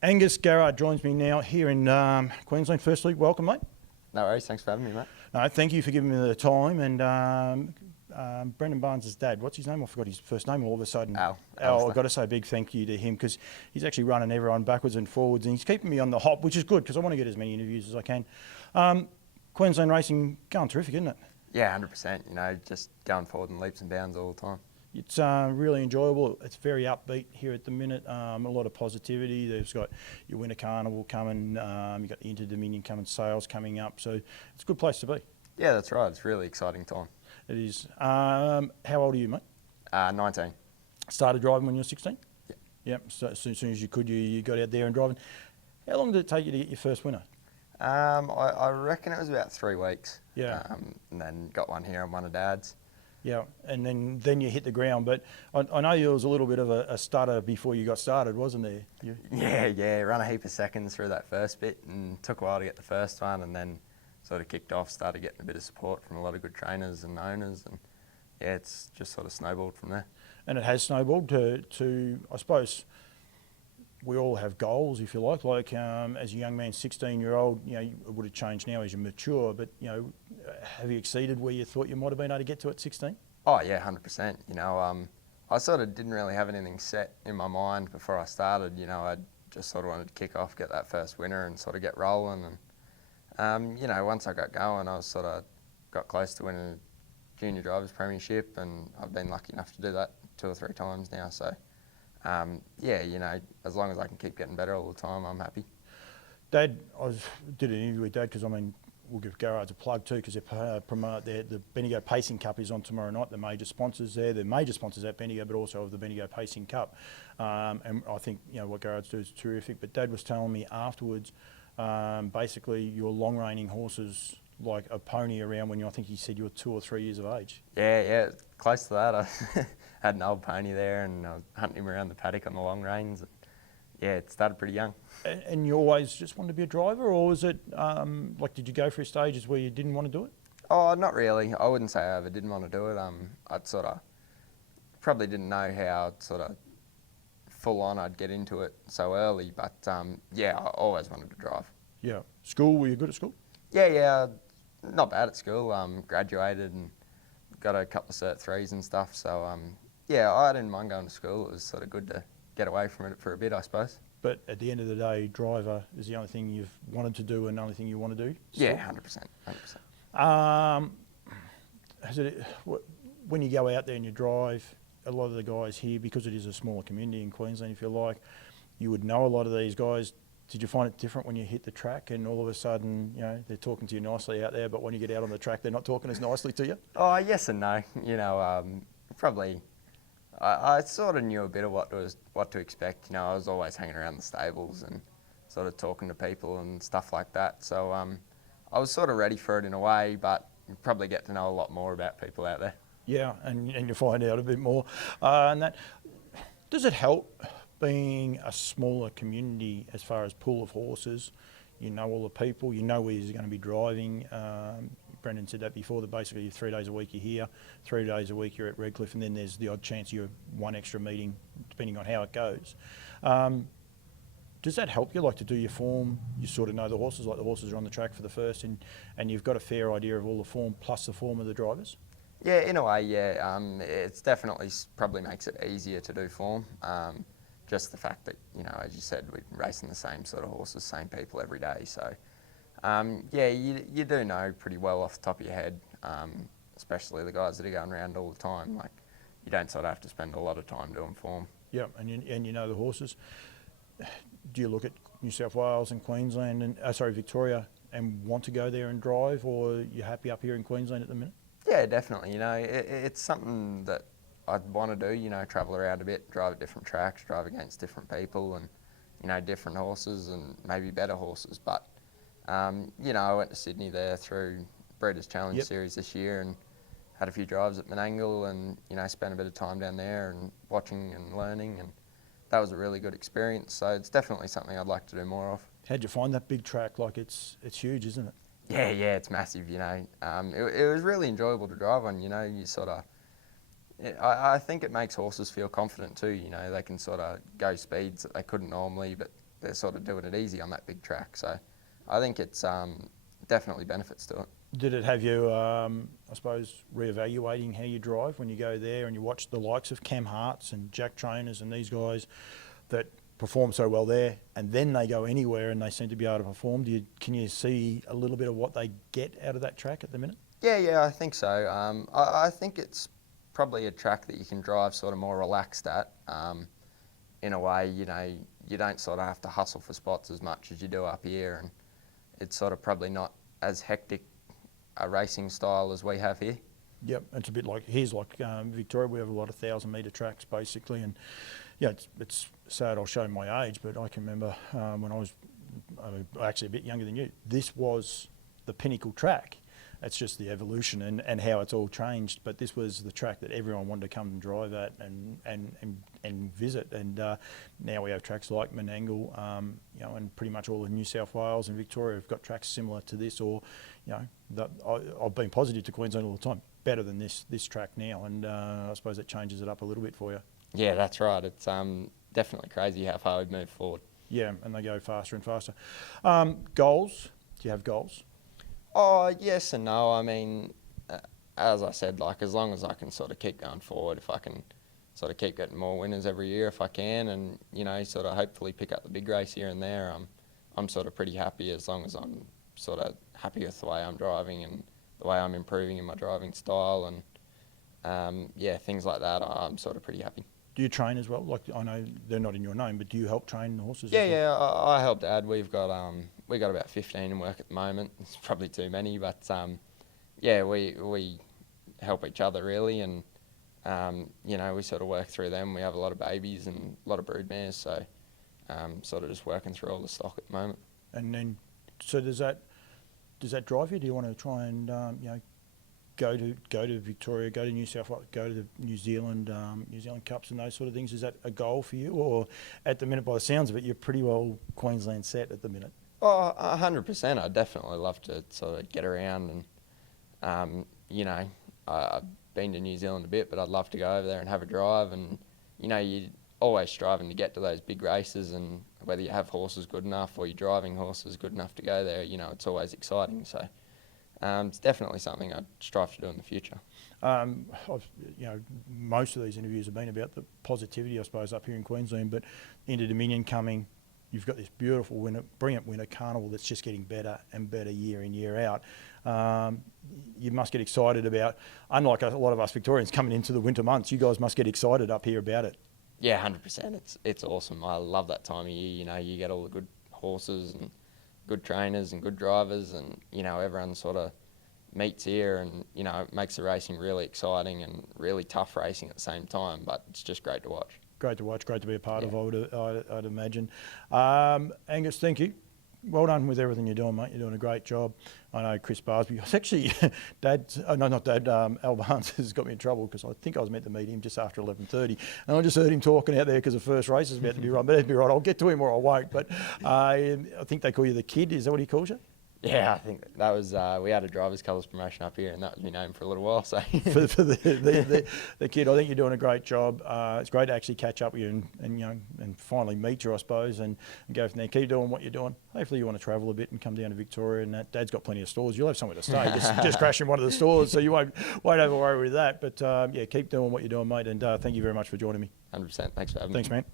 Angus Garrard joins me now here in Queensland. Firstly, welcome, mate. No worries, thanks for having me, mate. Thank you for giving me the time. And Brendan Barnes' dad, what's his name? I forgot his first name all of a sudden. Al. I've got to say a big thank you to him because he's actually running everyone backwards and forwards and he's keeping me on the hop, which is good because I want to get as many interviews as I can. Queensland racing going terrific, isn't it? Yeah, 100%. Just going forward in leaps and bounds all the time. It's really enjoyable. It's very upbeat here at the minute. A lot of positivity. There's got your Winter Carnival coming. You've got the Inter-Dominion coming, sales coming up. So it's a good place to be. Yeah, that's right. It's a really exciting time. It is. How old are you, mate? 19. Started driving when you were 16? Yeah. Yep. So as soon as you could, you got out there and driving. How long did it take you to get your first winner? I reckon it was about 3 weeks. Yeah. And then got one here on one of Dad's. Yeah, and then you hit the ground. But I know you was a little bit of a stutter before you got started, wasn't there? Yeah. Ran a heap of seconds through that first bit and took a while to get the first one and then sort of kicked off, started getting a bit of support from a lot of good trainers and owners and yeah, it's just sort of snowballed from there. And it has snowballed to I suppose, we all have goals, if you like. Like as a young man, 16-year-old, it would have changed now as you mature, but, have you exceeded where you thought you might have been able to get to at 16? Oh, yeah, 100%. I sort of didn't really have anything set in my mind before I started. I just sort of wanted to kick off, get that first winner and sort of get rolling. And, once I got going, I sort of got close to winning a junior drivers premiership and I've been lucky enough to do that 2 or 3 times now. So, as long as I can keep getting better all the time, I'm happy. Dad, did an interview with Dad because, we'll give Garrard's a plug too because they promote the Bendigo Pacing Cup is on tomorrow night. The major sponsors there, the major sponsors at Bendigo, but also of the Bendigo Pacing Cup. And I think what Garrard's do is terrific. But Dad was telling me afterwards, basically your long-reining horses like a pony around when I think he said you were 2 or 3 years of age. Yeah, close to that. I had an old pony there and I was hunting him around the paddock on the long reins. Yeah, it started pretty young. And you always just wanted to be a driver, or was it did you go through stages where you didn't want to do it? Oh, not really. I wouldn't say I ever didn't want to do it. I'd sort of probably didn't know how sort of full on I'd get into it so early, but I always wanted to drive. Yeah. School, were you good at school? Yeah, not bad at school. Graduated and got a couple of Cert 3s and stuff. So I didn't mind going to school. It was sort of good to get away from it for a bit, I suppose. But at the end of the day, driver is the only thing you've wanted to do and the only thing you want to do? Yeah, 100%. When you go out there and you drive, a lot of the guys here, because it is a smaller community in Queensland, if you like, you would know a lot of these guys. Did you find it different when you hit the track and all of a sudden, they're talking to you nicely out there, but when you get out on the track, they're not talking as nicely to you? Oh, yes and no. Probably... I sort of knew a bit of what to expect. I was always hanging around the stables and sort of talking to people and stuff like that. So I was sort of ready for it in a way, but you probably get to know a lot more about people out there. Yeah, and you find out a bit more. Does it help being a smaller community as far as pool of horses? You know all the people, you know where you're going to be driving. Brendan said that before, that basically 3 days a week you're here, 3 days a week you're at Redcliffe, and then there's the odd chance you're one extra meeting, depending on how it goes. Does that help you, like to do your form? You sort of know the horses, like the horses are on the track for the first, and you've got a fair idea of all the form plus the form of the drivers? Yeah, in a way, yeah. It's definitely probably makes it easier to do form. Just the fact that, as you said, we're racing the same sort of horses, same people every day, so... you do know pretty well off the top of your head, especially the guys that are going around all the time. Like, you don't sort of have to spend a lot of time doing form. Yeah, and you know the horses. Do you look at New South Wales and Queensland and Victoria and want to go there and drive, or you're happy up here in Queensland at the minute? Yeah, definitely. It's something that I'd want to do. Travel around a bit, drive at different tracks, drive against different people, and different horses and maybe better horses, but. I went to Sydney there through Breeders' Challenge Series this year and had a few drives at Menangle and, spent a bit of time down there and watching and learning, and that was a really good experience. So it's definitely something I'd like to do more of. How'd you find that big track? Like it's huge, isn't it? Yeah, it's massive, It was really enjoyable to drive on, you sort of... I think it makes horses feel confident too, they can sort of go speeds that they couldn't normally, but they're sort of doing it easy on that big track. So I think it's definitely benefits to it. Did it have you, I suppose, reevaluating how you drive when you go there and you watch the likes of Cam Harts and Jack Trainers and these guys that perform so well there, and then they go anywhere and they seem to be able to perform? Can you see a little bit of what they get out of that track at the minute? Yeah, I think so. I think it's probably a track that you can drive sort of more relaxed at. In a way, you know, you don't sort of have to hustle for spots as much as you do up here, and it's sort of probably not as hectic a racing style as we have here. Yep, it's a bit like Victoria. We have a lot of 1,000-metre tracks basically, and yeah, it's sad I'll show my age, but I can remember when I was actually a bit younger than you. This was the pinnacle track. It's just the evolution and how it's all changed. But this was the track that everyone wanted to come and drive at and visit. And now we have tracks like Menangle, you know, and pretty much all of New South Wales and Victoria have got tracks similar to this, or you know, I've been positive to Queensland all the time. Better than this track now, and I suppose it changes it up a little bit for you. Yeah, that's right. It's definitely crazy how far we've moved forward. Yeah, and they go faster and faster. Goals? Do you have goals? Oh, yes and no. I mean, as I said, like as long as I can sort of keep going forward, if I can sort of keep getting more winners every year if I can, and you know, sort of hopefully pick up the big race here and there, I'm sort of pretty happy as long as I'm sort of happy with the way I'm driving and the way I'm improving in my driving style, and yeah, things like that. I'm sort of pretty happy. Do you train as well? Like, I know they're not in your name, but do you help train the horses? Yeah, as well? I help Dad. We've got about 15 in work at the moment. It's probably too many, but yeah, we help each other really, and you know, we sort of work through them. We have a lot of babies and a lot of brood mares, so sort of just working through all the stock at the moment. And then, so does that drive you? Do you want to try and you know, go to Victoria, go to New South Wales, go to the New Zealand Cups and those sort of things? Is that a goal for you, or at the minute, by the sounds of it, you're pretty well Queensland set at the minute? Oh, 100%. I'd definitely love to sort of get around, and you know, I've been to New Zealand a bit, but I'd love to go over there and have a drive. And you know, you're always striving to get to those big races, and whether you have horses good enough or you're driving horses good enough to go there, you know, it's always exciting. So it's definitely something I'd strive to do in the future. You know, most of these interviews have been about the positivity, I suppose, up here in Queensland, but into Dominion coming, you've got this beautiful winter, brilliant winter carnival that's just getting better and better year in, year out. You must get excited about, unlike a lot of us Victorians coming into the winter months, you guys must get excited up here about it. Yeah, 100%. It's awesome. I love that time of year. You know, you get all the good horses and good trainers and good drivers, and you know, everyone sort of meets here, and you know, it makes the racing really exciting and really tough racing at the same time. But it's just great to watch. Great to watch. Great to be a part of. I'd imagine. Angus, thank you. Well done with everything you're doing, mate. You're doing a great job. I know Chris Barsby. I was actually, Al Barnes has got me in trouble because I think I was meant to meet him just after 11:30, and I just heard him talking out there because the first race is about to be run. But it'd be right. I'll get to him or I won't. But I think they call you the Kid. Is that what he calls you? Yeah, I think that was, we had a driver's colours promotion up here, and that was my name for a little while. So for the Kid, I think you're doing a great job. It's great to actually catch up with you and you know, and finally meet you, I suppose, and go from there. Keep doing what you're doing. Hopefully you want to travel a bit and come down to Victoria, and that Dad's got plenty of stores. You'll have somewhere to stay. just crash in one of the stores, so you won't have to worry with that. But yeah, keep doing what you're doing, mate, and thank you very much for joining me. 100%. Thanks for having me. Thanks, man.